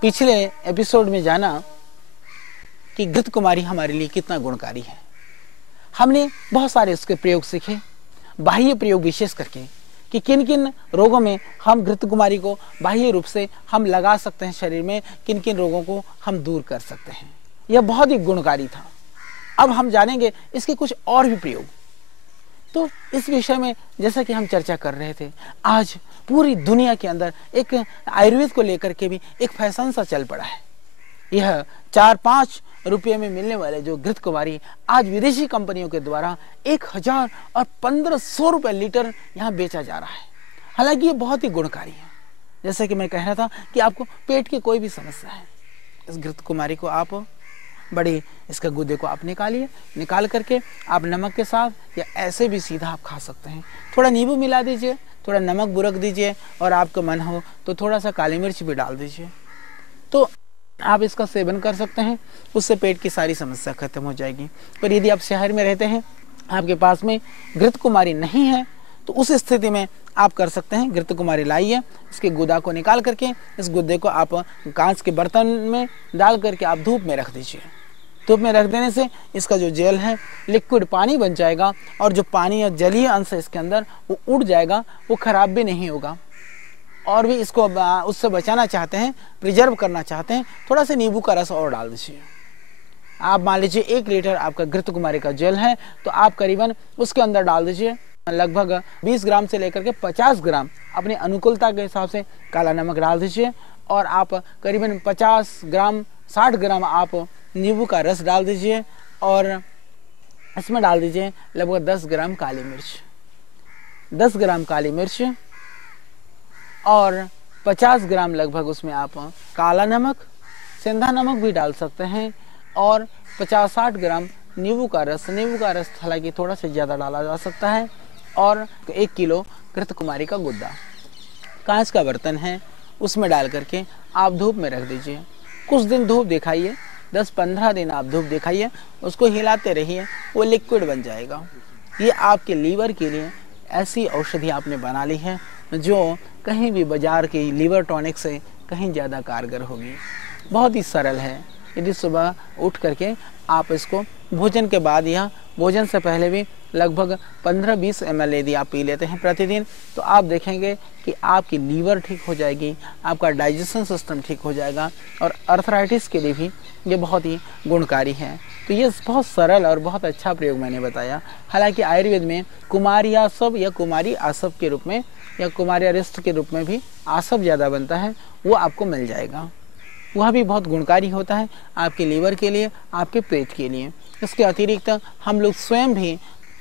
पिछले एपिसोड में जाना कि घृत कुमारी हमारे लिए कितना गुणकारी है। हमने बहुत सारे उसके प्रयोग सीखे, बाह्य प्रयोग विशेष करके कि किन किन रोगों में हम घृत कुमारी को बाह्य रूप से हम लगा सकते हैं, शरीर में किन किन रोगों को हम दूर कर सकते हैं। यह बहुत ही गुणकारी था। अब हम जानेंगे इसके कुछ और भी प्रयोग। तो इस विषय में जैसा कि हम चर्चा कर रहे थे, आज पूरी दुनिया के अंदर एक आयुर्वेद को लेकर के भी एक फैशन सा चल पड़ा है। यह 4-5 रुपये में मिलने वाले जो घृत कुमारी आज विदेशी कंपनियों के द्वारा 1000 और 1500 रुपये लीटर यहाँ बेचा जा रहा है। हालांकि ये बहुत ही गुणकारी है। जैसे कि मैं कह रहा था कि आपको पेट की कोई भी समस्या है, इस घृत कुमारी को आप बड़ी इसका गुदे को आप निकालिए, निकाल करके आप नमक के साथ या ऐसे भी सीधा आप खा सकते हैं। थोड़ा नींबू मिला दीजिए, थोड़ा नमक बुरक दीजिए और आपका मन हो तो थोड़ा सा काली मिर्च भी डाल दीजिए, तो आप इसका सेवन कर सकते हैं। उससे पेट की सारी समस्या खत्म हो जाएगी। पर यदि आप शहर में रहते हैं, आपके पास में घृत कुमारी नहीं है, तो उस स्थिति में आप कर सकते हैं, घृत कुमारी लाइए, इसके गुदा को निकाल करके इस गुद्दे को आप कांच के बर्तन में डाल करके आप धूप में रख दीजिए। धूप में रख देने से इसका जो जेल है लिक्विड पानी बन जाएगा और जो पानी या जलीय अंश है इसके अंदर वो उड़ जाएगा, वो खराब भी नहीं होगा। और भी इसको उससे बचाना चाहते हैं, प्रिजर्व करना चाहते हैं, थोड़ा सा नींबू का रस और डाल दीजिए। आप मान लीजिए 1 लीटर आपका घृत कुमारी का जेल है, तो आप करीबन उसके अंदर डाल दीजिए लगभग 20 ग्राम से लेकर के 50 ग्राम अपनी अनुकूलता के हिसाब से काला नमक डाल दीजिए और आप करीबन 50 ग्राम 60 ग्राम आप नींबू का रस डाल दीजिए और इसमें डाल दीजिए लगभग 10 ग्राम काली मिर्च, 10 ग्राम काली मिर्च और 50 ग्राम लगभग उसमें आप काला नमक, सेंधा नमक भी डाल सकते हैं और 50-60 ग्राम नींबू का रस हालांकि थोड़ा सा ज़्यादा डाला जा सकता है और 1 किलो घृत कुमारी का गुद्दा कांच का बर्तन है उसमें डाल करके आप धूप में रख दीजिए। कुछ दिन धूप दिखाइए, 10-15 दिन आप धूप दिखाइए, उसको हिलाते रहिए, वो लिक्विड बन जाएगा। ये आपके लीवर के लिए ऐसी औषधि आपने बना ली है जो कहीं भी बाजार के लीवर टॉनिक से कहीं ज़्यादा कारगर होगी। बहुत ही सरल है। यदि सुबह उठ करके आप इसको भोजन के बाद या भोजन से पहले भी लगभग 15-20 ml यदि आप पी लेते हैं प्रतिदिन, तो आप देखेंगे कि आपकी लीवर ठीक हो जाएगी, आपका डाइजेशन सिस्टम ठीक हो जाएगा और अर्थराइटिस के लिए भी ये बहुत ही गुणकारी है। तो ये बहुत सरल और बहुत अच्छा प्रयोग मैंने बताया। हालांकि आयुर्वेद में कुमारी आसव या कुमारी आसव के रूप में या कुमारी अरिष्ट के रूप में भी आसव ज़्यादा बनता है, वो आपको मिल जाएगा। वह भी बहुत गुणकारी होता है आपके लीवर के लिए, आपके पेट के लिए। इसके अतिरिक्त हम लोग स्वयं भी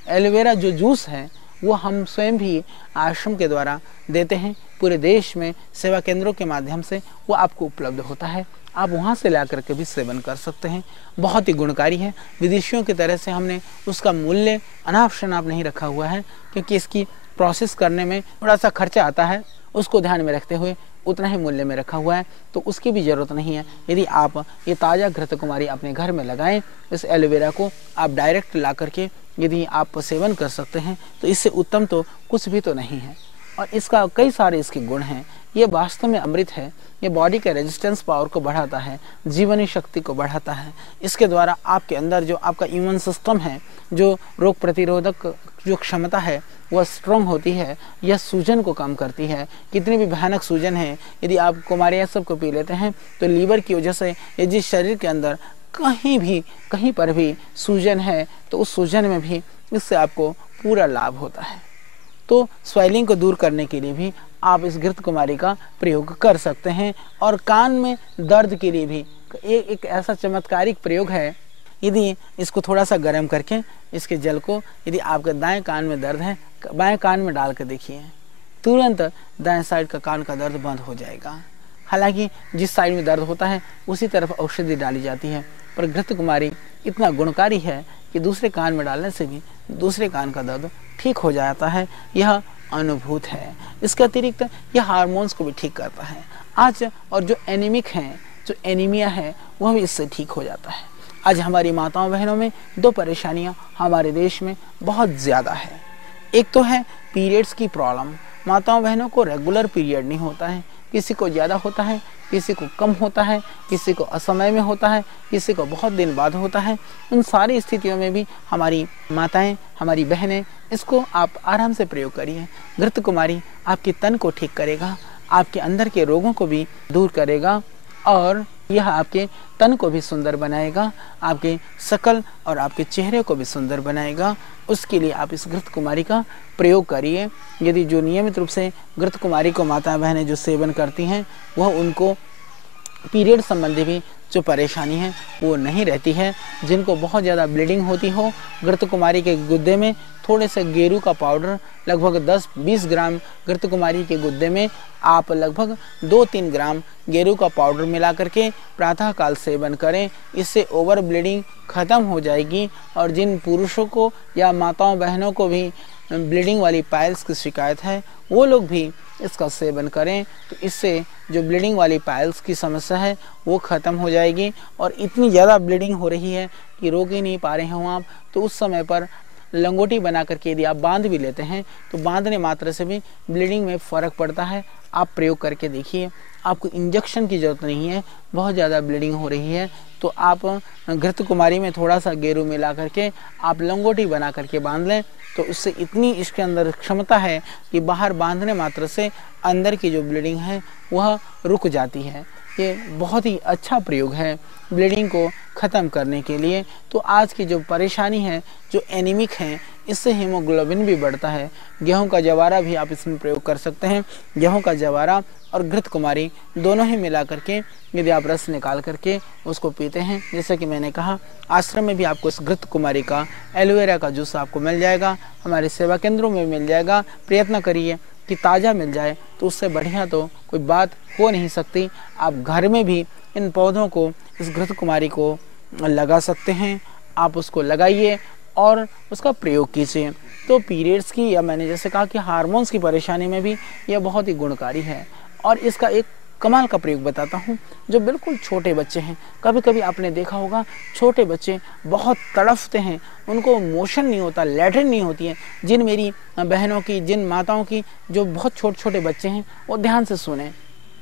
एलोवेरा जो जूस है वो हम स्वयं भी आश्रम के द्वारा देते हैं। पूरे देश में सेवा केंद्रों के माध्यम से वो आपको उपलब्ध होता है, आप वहाँ से ला करके भी सेवन कर सकते हैं। बहुत ही गुणकारी है। विदेशियों की तरह से हमने उसका मूल्य अनाप शनाप नहीं रखा हुआ है, क्योंकि इसकी प्रोसेस करने में थोड़ा सा खर्चा आता है, उसको ध्यान में रखते हुए उतना ही मूल्य में रखा हुआ है, तो उसकी भी ज़रूरत नहीं है। यदि आप ये ताज़ा घृत कुमारी अपने घर में लगाएं, इस एलोवेरा को आप डायरेक्ट ला करके यदि आप सेवन कर सकते हैं, तो इससे उत्तम तो कुछ भी तो नहीं है। और इसका कई सारे इसके गुण हैं। ये वास्तव में अमृत है। ये बॉडी के रेजिस्टेंस पावर को बढ़ाता है, जीवनी शक्ति को बढ़ाता है। इसके द्वारा आपके अंदर जो आपका इम्यून सिस्टम है, जो रोग प्रतिरोधक जो क्षमता है वह स्ट्रॉन्ग होती है। यह सूजन को कम करती है। कितनी भी भयानक सूजन है, यदि आप कुमारी आसव को पी लेते हैं तो लीवर की वजह से यदि शरीर के अंदर कहीं पर भी सूजन है, तो उस सूजन में भी इससे आपको पूरा लाभ होता है। तो स्वेलिंग को दूर करने के लिए भी आप इस घृत कुमारी का प्रयोग कर सकते हैं। और कान में दर्द के लिए भी एक ऐसा चमत्कारिक प्रयोग है। यदि इसको थोड़ा सा गर्म करके इसके जल को यदि आपके दाएं कान में दर्द है, बाएं कान में डाल कर देखिए, तुरंत दाएं साइड का कान का दर्द बंद हो जाएगा। हालांकि जिस साइड में दर्द होता है उसी तरफ औषधि डाली जाती है, पर घृत कुमारी इतना गुणकारी है कि दूसरे कान में डालने से भी दूसरे कान का दर्द ठीक हो जाता है। यह अनुभूत है। इसके अतिरिक्त यह हार्मोन्स को भी ठीक करता है आज, और जो एनीमिक हैं, जो एनीमिया है, वह भी इससे ठीक हो जाता है। आज हमारी माताओं बहनों में 2 परेशानियां हमारे देश में बहुत ज़्यादा है। एक तो है पीरियड्स की प्रॉब्लम। माताओं बहनों को रेगुलर पीरियड नहीं होता है, किसी को ज़्यादा होता है, किसी को कम होता है, किसी को असमय में होता है, किसी को बहुत दिन बाद होता है। उन सारी स्थितियों में भी हमारी माताएं, हमारी बहनें, इसको आप आराम से प्रयोग करिए। घृत कुमारी आपके तन को ठीक करेगा, आपके अंदर के रोगों को भी दूर करेगा और यह आपके तन को भी सुंदर बनाएगा, आपके शकल और आपके चेहरे को भी सुंदर बनाएगा। उसके लिए आप इस घृत कुमारी का प्रयोग करिए। यदि जो नियमित रूप से घृत कुमारी को माता बहनें जो सेवन करती हैं, वह उनको पीरियड संबंधी भी जो परेशानी है वो नहीं रहती है। जिनको बहुत ज़्यादा ब्लीडिंग होती हो, घृत कुमारी के गुद्दे में थोड़े से गेरू का पाउडर लगभग 10-20 ग्राम घृत कुमारी के गुद्दे में आप लगभग 2-3 ग्राम गेरू का पाउडर मिला करके प्रातःकाल सेवन करें। इससे ओवर ब्लीडिंग ख़त्म हो जाएगी। और जिन पुरुषों को या माताओं बहनों को भी ब्लीडिंग वाली पाइल्स की शिकायत है, वो लोग भी इसका सेवन करें, तो इससे जो ब्लीडिंग वाली पाइल्स की समस्या है वो ख़त्म हो जाएगी। और इतनी ज़्यादा ब्लीडिंग हो रही है कि रोक ही नहीं पा रहे हो आप, तो उस समय पर लंगोटी बना करके यदि आप बांध भी लेते हैं तो बांधने मात्र से भी ब्लीडिंग में फ़र्क पड़ता है। आप प्रयोग करके देखिए, आपको इंजेक्शन की ज़रूरत नहीं है। बहुत ज़्यादा ब्लीडिंग हो रही है तो आप घृत कुमारी में थोड़ा सा गेरू मिला करके आप लंगोटी बना करके बांध लें, तो इससे इतनी इसके अंदर क्षमता है कि बाहर बांधने मात्र से अंदर की जो ब्लीडिंग है वह रुक जाती है। ये बहुत ही अच्छा प्रयोग है ब्लीडिंग को ख़त्म करने के लिए। तो आज की जो परेशानी है, जो एनीमिक है, इससे हीमोग्लोबिन भी बढ़ता है। गेहूं का जवारा भी आप इसमें प्रयोग कर सकते हैं। गेहूं का जवारा और घृत कुमारी दोनों ही मिला करके यदि आप रस निकाल करके उसको पीते हैं, जैसे कि मैंने कहा, आश्रम में भी आपको इस घृत कुमारी का एलोवेरा का जूस आपको मिल जाएगा, हमारे सेवा केंद्रों में मिल जाएगा। प्रयत्न करिए कि ताज़ा मिल जाए, तो उससे बढ़िया तो कोई बात हो नहीं सकती। आप घर में भी इन पौधों को, इस घृत कुमारी को लगा सकते हैं। आप उसको लगाइए और उसका प्रयोग कीजिए। तो पीरियड्स की, या मैंने जैसे कहा कि हार्मोन्स की परेशानी में भी यह बहुत ही गुणकारी है। और इसका एक कमाल का प्रयोग बताता हूँ। जो बिल्कुल छोटे बच्चे हैं, कभी कभी आपने देखा होगा छोटे बच्चे बहुत तड़फते हैं, उनको मोशन नहीं होता, लैट्रिन नहीं होती है। जिन मेरी बहनों की, जिन माताओं की जो बहुत छोटे छोटे बच्चे हैं, वो ध्यान से सुने।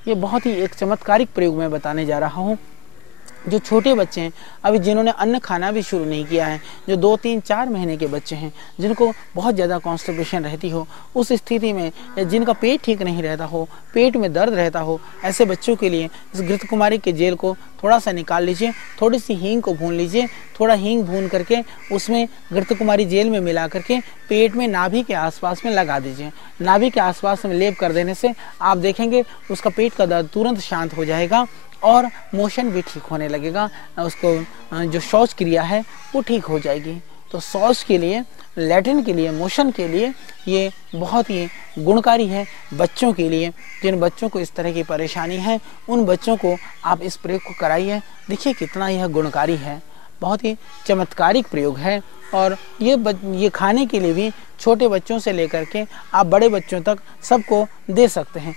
ये बहुत ही एक चमत्कारिक प्रयोग मैं बताने जा रहा हूँ। जो छोटे बच्चे हैं, अभी जिन्होंने अन्न खाना भी शुरू नहीं किया है, जो 2-3-4 महीने के बच्चे हैं, जिनको बहुत ज़्यादा कॉन्स्टिपेशन रहती हो, उस स्थिति में, या जिनका पेट ठीक नहीं रहता हो, पेट में दर्द रहता हो, ऐसे बच्चों के लिए इस घृत कुमारी के जेल को थोड़ा सा निकाल लीजिए, थोड़ी सी हींग को भून लीजिए, थोड़ा हींग भून करके उसमें घृत कुमारी जेल में मिला करके पेट में नाभि के आसपास में लगा दीजिए। नाभि के आसपास में लेप कर देने से आप देखेंगे उसका पेट का दर्द तुरंत शांत हो जाएगा और मोशन भी ठीक होने लगेगा। उसको जो शौच क्रिया है वो ठीक हो जाएगी। तो शौच के लिए, लैट्रिन के लिए, मोशन के लिए ये बहुत ही गुणकारी है। बच्चों के लिए, जिन बच्चों को इस तरह की परेशानी है, उन बच्चों को आप इस प्रयोग को कराइए। देखिए कितना यह गुणकारी है, बहुत ही चमत्कारिक प्रयोग है। और ये खाने के लिए भी छोटे बच्चों से लेकर के आप बड़े बच्चों तक सबको दे सकते हैं।